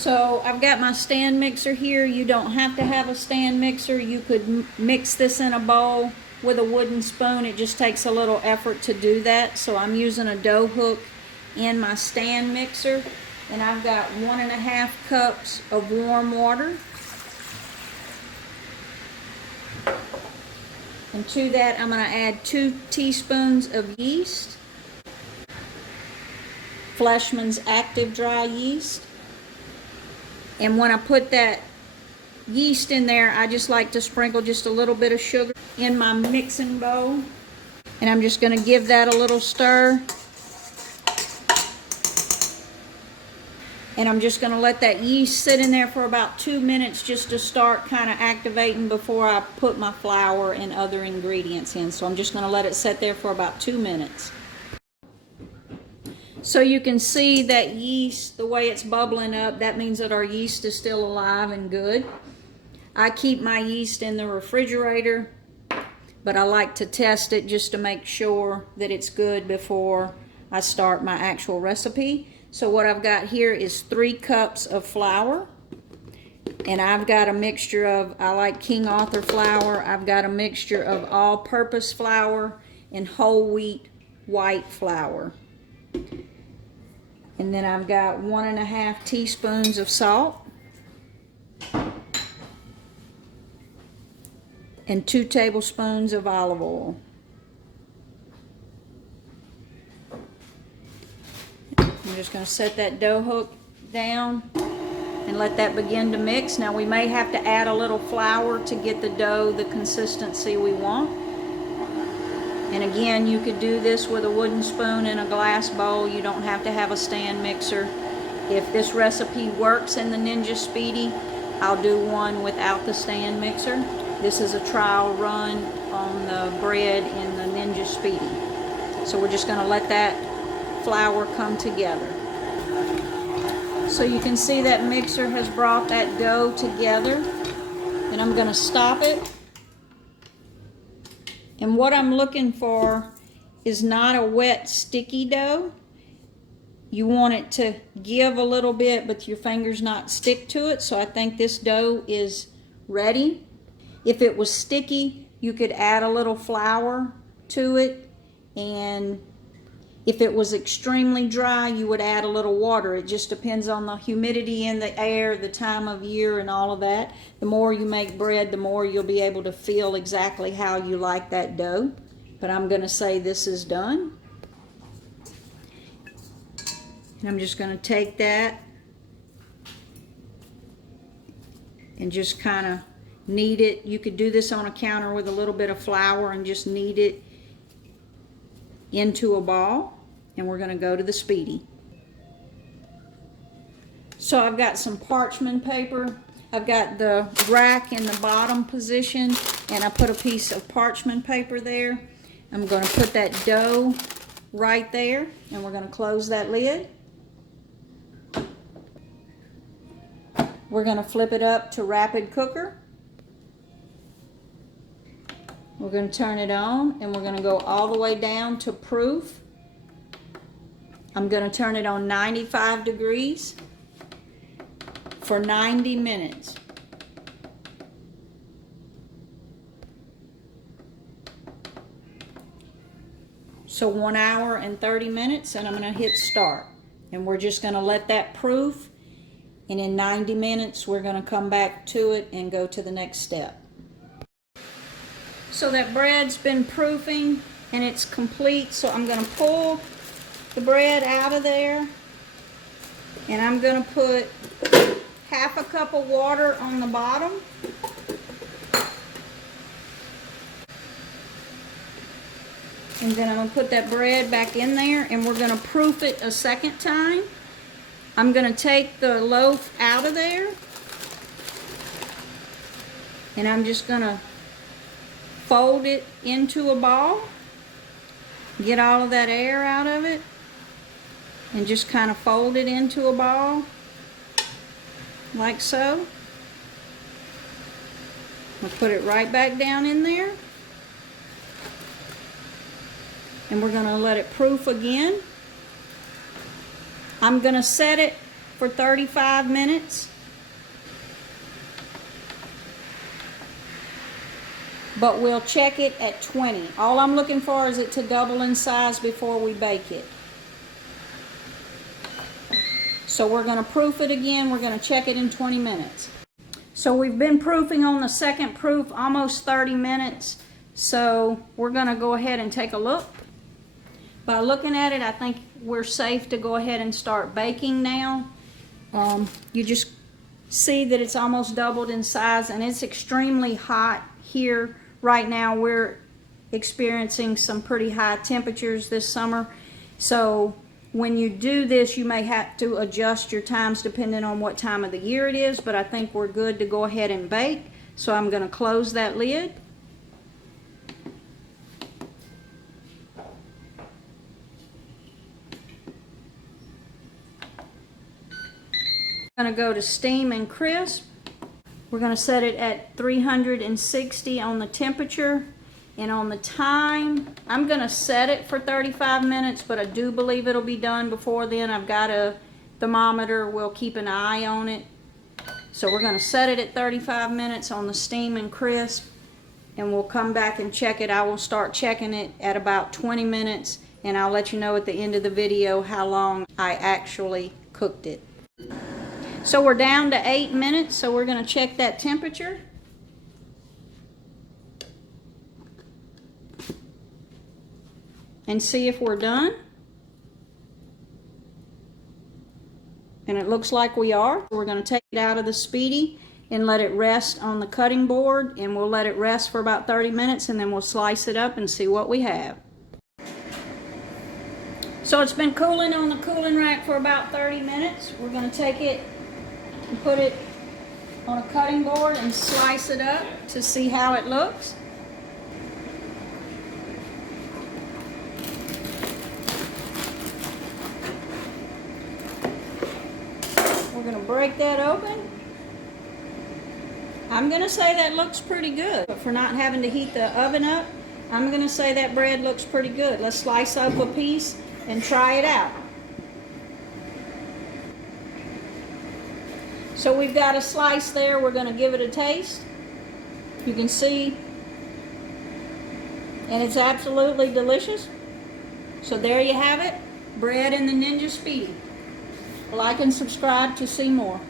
So I've got my stand mixer here. You don't have to have a stand mixer. You could mix this in a bowl with a wooden spoon. It just takes a little effort to do that. So I'm using a dough hook in my stand mixer, and I've got 1.5 cups of warm water. And to that, I'm going to add 2 teaspoons of yeast, Fleshman's Active Dry Yeast. And when I put that yeast in there, I just like to sprinkle just a little bit of sugar in my mixing bowl. And I'm just going to give that a little stir. And I'm just going to let that yeast sit in there for about 2 minutes just to start kind of activating before I put my flour and other ingredients in. So I'm just going to let it sit there for about 2 minutes. So you can see that yeast, the way it's bubbling up, that means that our yeast is still alive and good. I keep my yeast in the refrigerator, but I like to test it just to make sure that it's good before I start my actual recipe. So what I've got here is 3 cups of flour, and I've got a mixture of, I like King Arthur flour, I've got a mixture of all-purpose flour and whole wheat white flour. And then I've got 1.5 teaspoons of salt and 2 tablespoons of olive oil. I'm just going to set that dough hook down and let that begin to mix. Now we may have to add a little flour to get the dough the consistency we want. And again, you could do this with a wooden spoon in a glass bowl. You don't have to have a stand mixer. If this recipe works in the Ninja Speedi, I'll do one without the stand mixer. This is a trial run on the bread in the Ninja Speedi. So we're just going to let that flour come together. So you can see that mixer has brought that dough together, and I'm going to stop it. And what I'm looking for is not a wet, sticky dough. You want it to give a little bit, but your fingers not stick to it. So I think this dough is ready. If it was sticky, you could add a little flour to it. And if it was extremely dry, you would add a little water. It just depends on the humidity in the air, the time of year, and all of that. The more you make bread, the more you'll be able to feel exactly how you like that dough. But I'm going to say this is done. And I'm just going to take that and just kind of knead it. You could do this on a counter with a little bit of flour and just knead it into a ball. And we're going to go to the Speedi. So I've got some parchment paper. I've got the rack in the bottom position, and I put a piece of parchment paper there. I'm going to put that dough right there, and we're going to close that lid. We're going to flip it up to rapid cooker. We're going to turn it on, and we're going to go all the way down to proof. I'm going to turn it on 95 degrees for 90 minutes. So 1 hour and 30 minutes, and I'm going to hit start. And we're just going to let that proof, and in 90 minutes we're going to come back to it and go to the next step. So that bread's been proofing and it's complete, so I'm going to pull the bread out of there, and I'm going to put 1/2 cup of water on the bottom. And then I'm going to put that bread back in there, and we're going to proof it a second time. I'm going to take the loaf out of there, and I'm just going to fold it into a ball, get all of that air out of it, and just kind of fold it into a ball like so. We'll put it right back down in there, and we're going to let it proof again. I'm going to set it for 35 minutes. But we'll check it at 20. All I'm looking for is it to double in size before we bake it. So we're going to proof it again. We're going to check it in 20 minutes. So we've been proofing on the second proof almost 30 minutes. So we're going to go ahead and take a look. By looking at it, I think we're safe to go ahead and start baking now. You just see that it's almost doubled in size, and it's extremely hot here right now. We're experiencing some pretty high temperatures this summer. So when you do this, you may have to adjust your times depending on what time of the year it is, but I think we're good to go ahead and bake. So I'm going to close that lid. I'm going to go to steam and crisp. We're going to set it at 360 on the temperature, and on the time, I'm going to set it for 35 minutes, but I do believe it'll be done before then. I've got a thermometer. We'll keep an eye on it. So we're going to set it at 35 minutes on the steam and crisp, and we'll come back and check it. I will start checking it at about 20 minutes, and I'll let you know at the end of the video how long I actually cooked it. So we're down to 8 minutes, so we're going to check that temperature. And see if we're done. And it looks like we are. We're going to take it out of the Speedi and let it rest on the cutting board, and we'll let it rest for about 30 minutes, and then we'll slice it up and see what we have. So it's been cooling on the cooling rack for about 30 minutes. We're going to take it and put it on a cutting board and slice it up to see how it looks. We're going to break that open. I'm going to say that looks pretty good, but for not having to heat the oven up, I'm going to say that bread looks pretty good. Let's slice up a piece and try it out. So we've got a slice there. We're going to give it a taste. You can see, and it's absolutely delicious. So there you have it, bread in the Ninja Speedi. Like and subscribe to see more.